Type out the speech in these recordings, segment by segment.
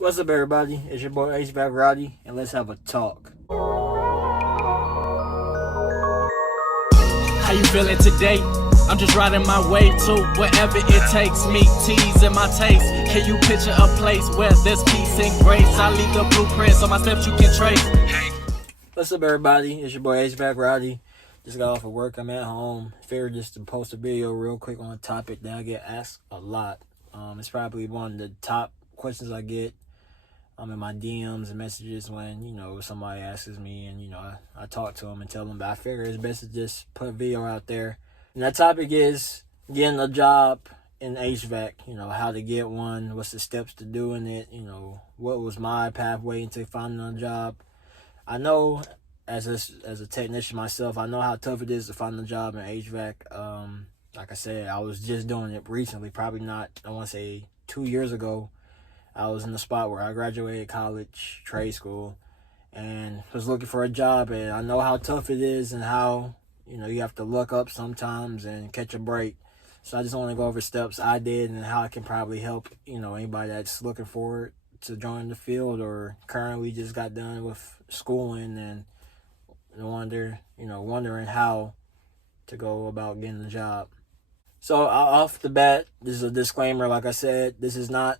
What's up, everybody? It's your boy HVAC Roddy, and let's have a talk. How you feeling today? I'm just riding my way to wherever it takes me, teasing my taste. Can you picture a place where there's peace and grace? I leave the blueprints on my steps you can trace. What's up, everybody? It's your boy HVAC Roddy. Just got off of work. I'm at home. Figured just to post a video real quick on a topic that I get asked a lot. It's probably one of the top questions I get in my DMs and messages when, somebody asks me and, I talk to them and tell them, but I figure it's best to just put a video out there. And that topic is getting a job in HVAC, how to get one, what's the steps to doing it, what was my pathway into finding a job. I know as a technician myself, I know how tough it is to find a job in HVAC. Like I said, I was just doing it recently, probably not, I want to say 2 years ago. I was in the spot where I graduated college, trade school, and was looking for a job. And I know how tough it is and how, you have to look up sometimes and catch a break. So I just want to go over steps I did and how I can probably help, anybody that's looking forward to join the field or currently just got done with schooling and wondering how to go about getting a job. So off the bat, this is a disclaimer. Like I said, this is not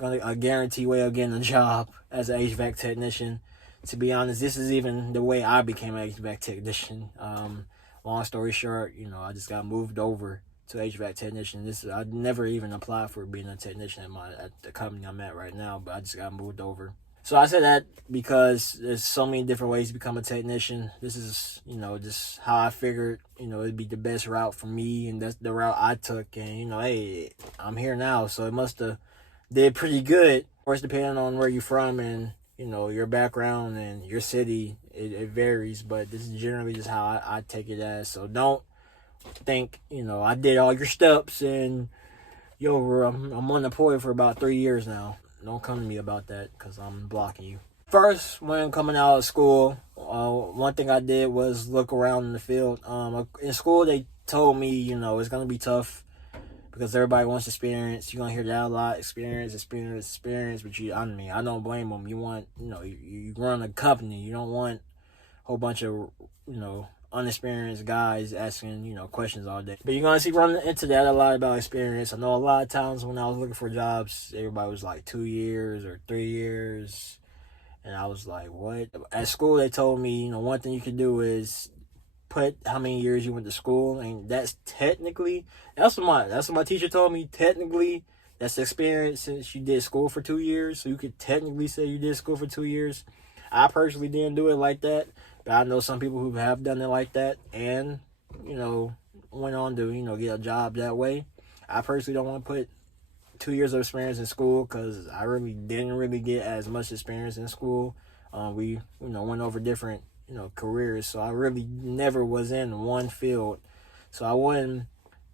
a guarantee way of getting a job as an HVAC technician. To be honest, this is even the way I became an HVAC technician. Long story short, I just got moved over to HVAC technician. I never even applied for being a technician at the company I'm at right now, but I just got moved over. So I said that because there's so many different ways to become a technician. This is, just how I figured, it'd be the best route for me, and that's the route I took. And, hey, I'm here now, so it must have did pretty good. Of course, depending on where you're from and, your background and your city, it varies. But this is generally just how I take it as. So don't think, I did all your steps and, I'm unemployed for about 3 years now. Don't come to me about that because I'm blocking you. First, when coming out of school, one thing I did was look around in the field. In school, they told me, it's going to be tough because everybody wants experience. You're going to hear that a lot, experience. But I don't blame them. You want, you run a company. You don't want a whole bunch of, unexperienced guys asking, questions all day. But you're going to see running into that a lot about experience. I know a lot of times when I was looking for jobs, everybody was like 2 years or 3 years. And I was like, what? At school, they told me, one thing you can do is put how many years you went to school. And that's technically, that's what my teacher told me. Technically, that's experience since you did school for 2 years. So you could technically say you did school for 2 years. I personally didn't do it like that. But I know some people who have done it like that and, went on to, get a job that way. I personally don't want to put 2 years of experience in school because I really didn't get as much experience in school. We, went over different, careers. So I really never was in one field. So I wouldn't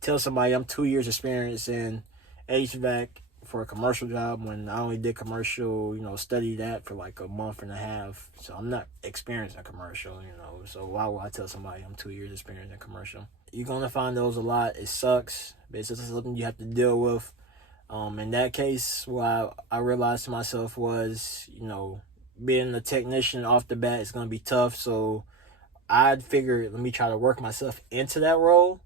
tell somebody I'm 2 years experience in HVAC for a commercial job when I only did commercial, studied that for like a month and a half. So I'm not experienced in commercial, So why would I tell somebody I'm 2 years experienced in commercial? You're going to find those a lot. It sucks, but it's just something you have to deal with. In that case, what I realized to myself was, being a technician off the bat is going to be tough. So I'd figured, let me try to work myself into that role.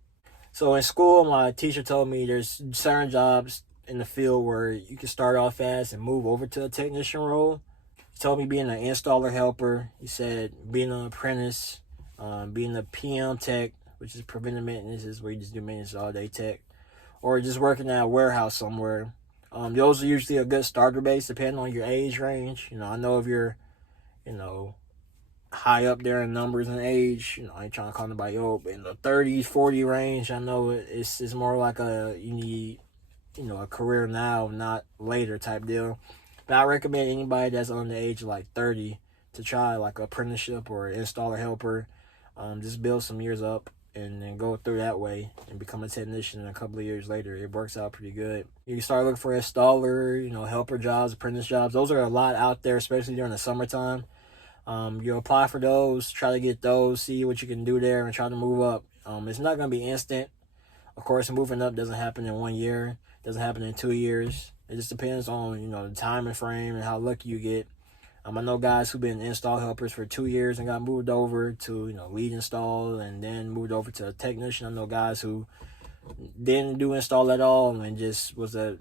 So in school, my teacher told me there's certain jobs in the field where you can start off fast and move over to a technician role. He told me being an installer helper. He said being an apprentice, being a PM tech, which is preventive maintenance, is where you just do maintenance all day tech, or just working at a warehouse somewhere. Those are usually a good starter base depending on your age range. I know if you're, high up there in numbers and age, I ain't trying to call nobody old, but in the 30s, 40 range, I know it's more like you need, a career now, not later type deal. But I recommend anybody that's on the age of like 30 to try like an apprenticeship or an installer helper. Just build some years up and then go through that way and become a technician. And a couple of years later, it works out pretty good. You can start looking for installer, helper jobs, apprentice jobs. Those are a lot out there, especially during the summertime. You apply for those, try to get those, see what you can do there, and try to move up. It's not going to be instant. Of course, moving up doesn't happen in 1 year, doesn't happen in 2 years. It just depends on, you know, the time and frame and how lucky you get. I know guys who've been install helpers for 2 years and got moved over to, you know, lead install and then moved over to a technician. I know guys who didn't do install at all and just was a,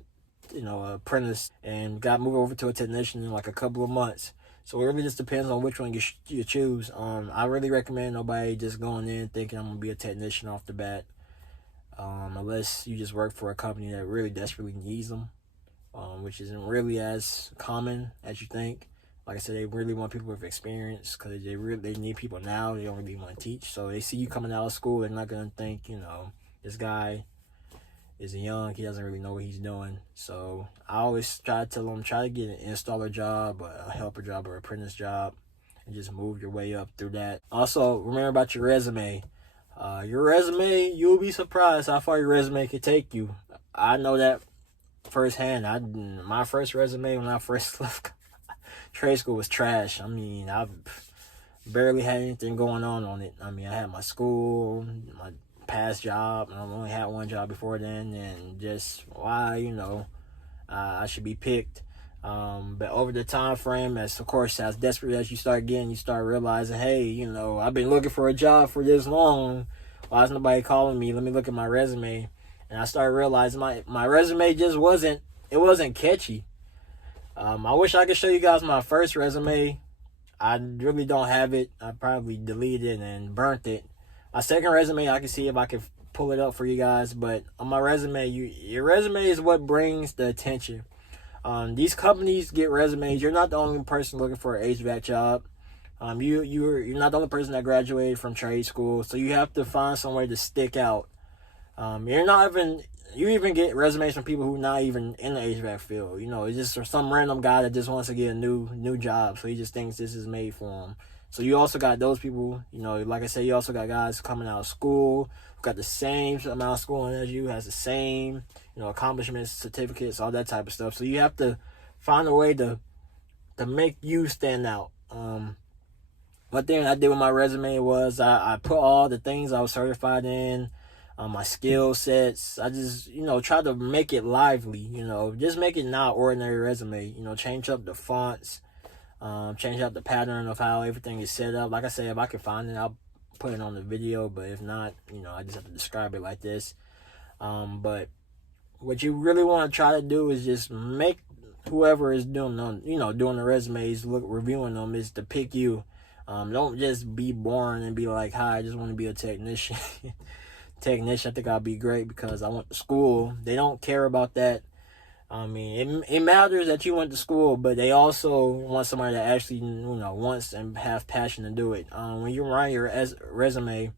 you know, apprentice and got moved over to a technician in like a couple of months. So it really just depends on which one you choose. I really recommend nobody just going in thinking I'm gonna be a technician off the bat, unless you just work for a company that really desperately needs them, which isn't really as common as you think. Like I said, they really want people with experience because they need people now. They don't really want to teach. So they see you coming out of school, they're not gonna think, you know, this guy is young, he doesn't really know what he's doing. So I always try to tell them, try to get an installer job, a helper job, or apprentice job, and just move your way up through that. Also, remember about your resume. Your resume, you'll be surprised how far your resume can take you. I know that firsthand. My first resume when I first left trade school was trash. I mean, I barely had anything going on it. I mean, I had my school, my past job, and I only had one job before then, and just why, you know, I should be picked. But over the time frame, as desperate as you start getting, you start realizing, hey, you know, I've been looking for a job for this long. Why is nobody calling me? Let me look at my resume. And I started realizing my resume just wasn't catchy. I wish I could show you guys my first resume. I really don't have it. I probably deleted it and burnt it. My second resume, I can see if I can pull it up for you guys. But on my resume, your resume is what brings the attention. These companies get resumes. You're not the only person looking for an HVAC job. You're not the only person that graduated from trade school. So you have to find some way to stick out. You even get resumes from people who not even in the HVAC field. You know, it's just some random guy that just wants to get a new job. So he just thinks this is made for him. So you also got those people, you know, like I said, you also got guys coming out of school, who got the same amount of schooling as you, has the same, you know, accomplishments, certificates, all that type of stuff. So you have to find a way to make you stand out. One thing I did with my resume was I put all the things I was certified in, my skill sets. I just, you know, try to make it lively, you know, just make it not ordinary resume, you know, change up the fonts, change out the pattern of how everything is set up. Like I said, if I can find it, I'll put it on the video, but if not, you know, I just have to describe it like this. But what you really want to try to do is just make whoever is doing the resumes, reviewing them, is to pick you. Don't just be boring and be like, hi, I just want to be a technician. I think I'll be great because I went to school. They don't care about that. I mean, it matters that you went to school, but they also want somebody that actually, you know, wants and have passion to do it. When you write your resume,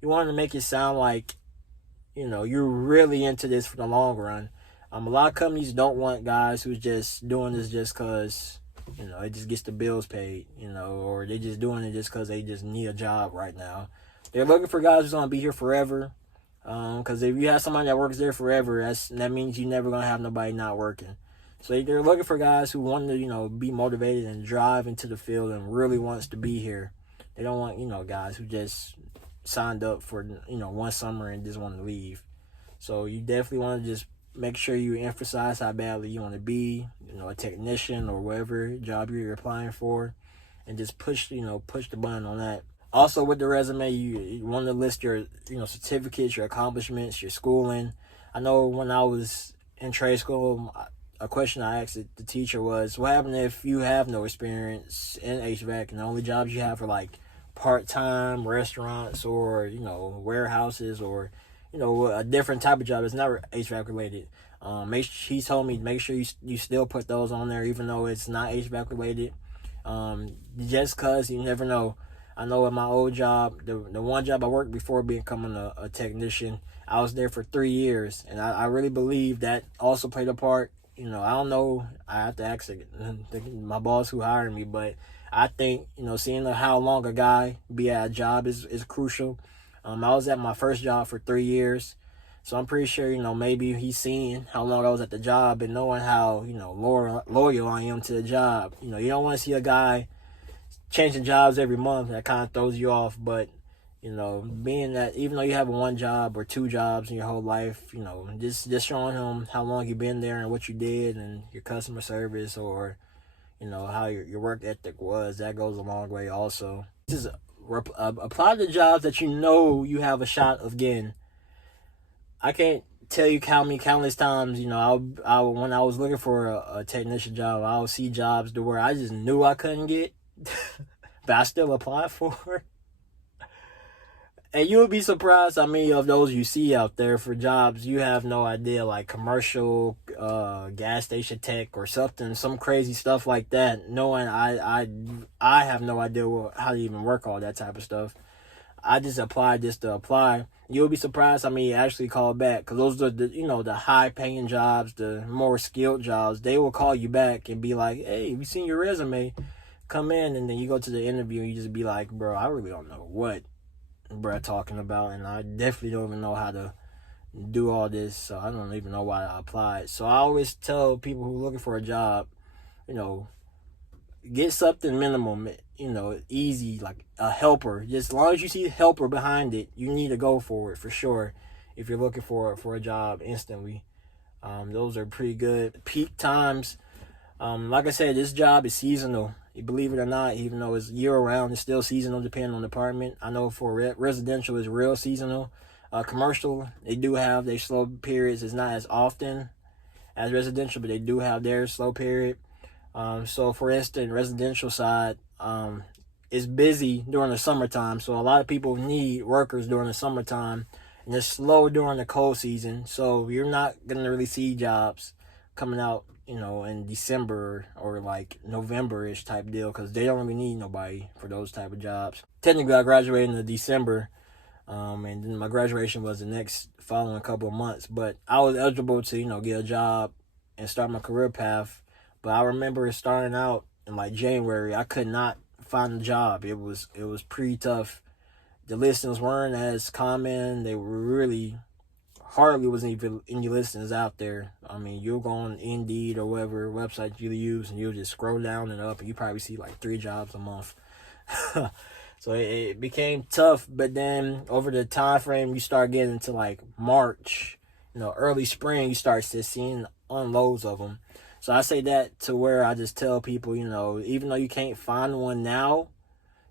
you want to make it sound like, you know, you're really into this for the long run. A lot of companies don't want guys who's just doing this just because, you know, it just gets the bills paid, you know, or they just doing it just because they just need a job right now. They're looking for guys who's going to be here forever. Because if you have somebody that works there forever, that means you're never going to have nobody not working. So they're looking for guys who want to, you know, be motivated and drive into the field and really wants to be here. They don't want, you know, guys who just signed up for, you know, one summer and just want to leave. So you definitely want to just make sure you emphasize how badly you want to be, you know, a technician or whatever job you're applying for, and just push the button on that. Also, with the resume, you want to list your, you know, certificates, your accomplishments, your schooling. I know when I was in trade school, a question I asked the teacher was, what happens if you have no experience in HVAC and the only jobs you have are like part-time restaurants or, you know, warehouses or, you know, a different type of job that's not HVAC related. He told me make sure you still put those on there even though it's not HVAC related. Just because you never know. I know at my old job, the one job I worked before becoming a technician, I was there for 3 years, and I really believe that also played a part. You know, I don't know, I have to ask my boss who hired me, but I think, you know, seeing how long a guy be at a job is crucial. I was at my first job for 3 years, so I'm pretty sure, you know, maybe he's seen how long I was at the job and knowing how, you know, loyal I am to the job. You know, you don't want to see a guy changing jobs every month. That kind of throws you off. But You know, being that even though you have one job or two jobs in your whole life, you know, just showing him how long you've been there and what you did and your customer service, or you know how your work ethic was, that goes a long way also. Just apply to jobs that you know you have a shot of getting. I can't tell you how many countless times, you know, I when I was looking for a technician job, I would see jobs to where I just knew I couldn't get, but I still applied for it. And you would be surprised how many of those you see out there for jobs you have no idea, like commercial, gas station tech or something, some crazy stuff like that. Knowing I have no idea how to even work all that type of stuff. I just applied just to apply. You'll be surprised how many actually call back, because those are the high paying jobs, the more skilled jobs. They will call you back and be like, "Hey, we seen your resume, come in," and then you go to the interview and you just be like, "Bro, I really don't know what bro talking about, and I definitely don't even know how to do all this, so I don't even know why I applied." So I always tell people who are looking for a job, you know, get something minimum, you know, easy, like a helper. Just as long as you see helper behind it, you need to go for it for sure if you're looking for a job instantly. Those are pretty good. Peak times, like I said, this job is seasonal. You believe it or not, even though it's year round, it's still seasonal depending on the department. I know for residential is real seasonal. Commercial, they do have their slow periods. It's not as often as residential, but they do have their slow period. So for instance, residential side, it's busy during the summertime. So a lot of people need workers during the summertime, and it's slow during the cold season. So you're not going to really see jobs coming out, you know, in December or like November-ish type deal, because they don't really need nobody for those type of jobs. Technically, I graduated in December, and then my graduation was the next following couple of months, but I was eligible to, you know, get a job and start my career path. But I remember starting out in like January, I could not find a job. It was pretty tough. The listings weren't as common. They were really hardly was even any listings out there. I mean, you'll go on Indeed or whatever website you use, and you'll just scroll down and up, and you probably see like 3 jobs a month. So it became tough. But then over the time frame, you start getting into like March, you know, early spring, you start seeing unloads of them. So I say that to where I just tell people, you know, even though you can't find one now,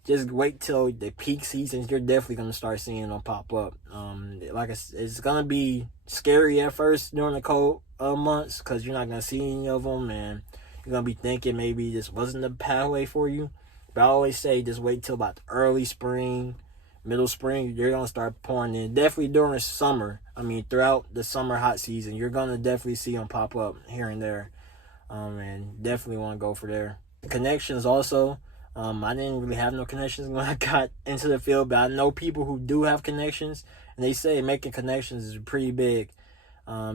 just wait till the peak seasons. You're definitely going to start seeing them pop up. Like it's going to be scary at first during the cold months, because you're not going to see any of them, and you're going to be thinking maybe this wasn't the pathway for you. But I always say just wait till about the early spring, middle spring. You're going to start pouring in. Definitely during the summer. I mean, throughout the summer hot season, you're going to definitely see them pop up here and there. And definitely want to go for there. Connections also. I didn't really have no connections when I got into the field, but I know people who do have connections, and they say making connections is pretty big.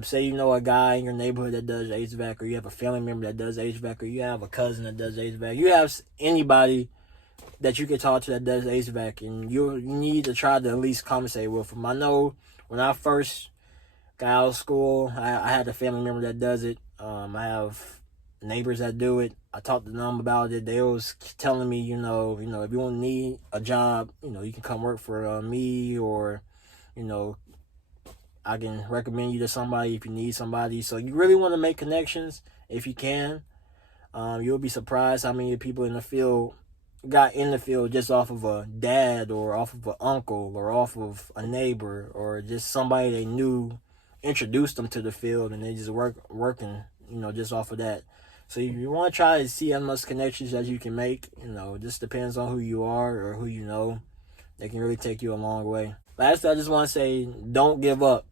Say you know a guy in your neighborhood that does HVAC, or you have a family member that does HVAC, or you have a cousin that does HVAC. You have anybody that you can talk to that does HVAC, and you need to try to at least conversate with them. I know when I first got out of school, I had a family member that does it. I have neighbors that do it. I talked to them about it. They was telling me, you know, if you want to need a job, you know, you can come work for me, or, you know, I can recommend you to somebody if you need somebody. So you really want to make connections if you can. You'll be surprised how many people in the field got in the field just off of a dad, or off of an uncle, or off of a neighbor, or just somebody they knew introduced them to the field, and they just working, you know, just off of that. So you want to try to see as much connections as you can make. You know, it just depends on who you are or who you know. They can really take you a long way. Lastly, I just want to say, don't give up.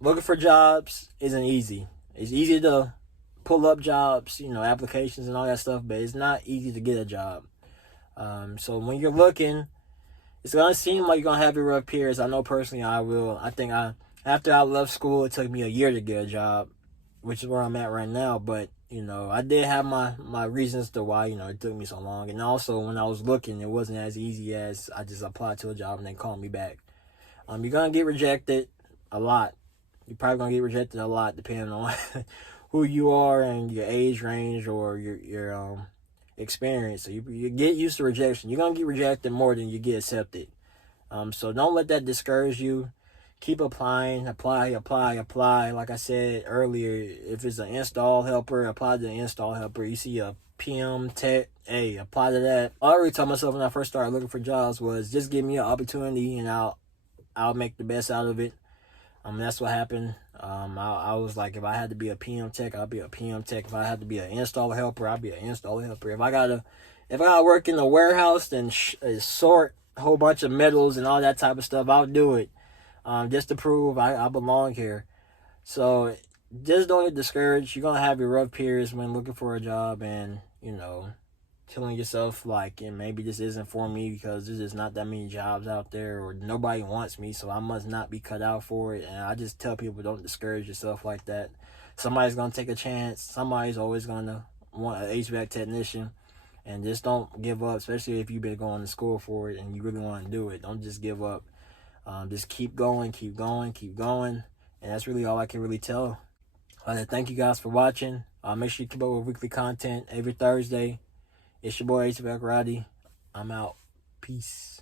Looking for jobs isn't easy. It's easy to pull up jobs, you know, applications and all that stuff, but it's not easy to get a job. So when you're looking, it's going to seem like you're going to have your rough periods. I know personally I will. I think after I left school, it took me a year to get a job, which is where I'm at right now. But, you know, I did have my reasons to why, you know, it took me so long. And also when I was looking, it wasn't as easy as I just applied to a job and they called me back. You're going to get rejected a lot. You're probably going to get rejected a lot depending on who you are and your age range, or your experience. So you get used to rejection. You're gonna get rejected more than you get accepted. So don't let that discourage you. Keep applying, apply. Like I said earlier, if it's an install helper, apply to the install helper. You see a PM tech, hey, apply to that. I already told myself when I first started looking for jobs was just give me an opportunity and I'll make the best out of it. That's what happened. I was like, if I had to be a PM tech, I'll be a PM tech. If I had to be an install helper, I'll be an install helper. If I gotta work in a warehouse and sort a whole bunch of metals and all that type of stuff, I'll do it. Just to prove I belong here. So just don't get discouraged. You're gonna have your rough periods when looking for a job, and telling yourself like, and maybe this isn't for me because there's just not that many jobs out there, or nobody wants me, so I must not be cut out for it. And I just tell people, don't discourage yourself like that. Somebody's gonna take a chance. Somebody's always gonna want an HVAC technician, and just don't give up. Especially if you've been going to school for it and you really want to do it, don't just give up. Just keep going, and that's really all I can really tell. Thank you guys for watching. Make sure you keep up with weekly content every Thursday. It's your boy HVAC Roddy. I'm out. Peace.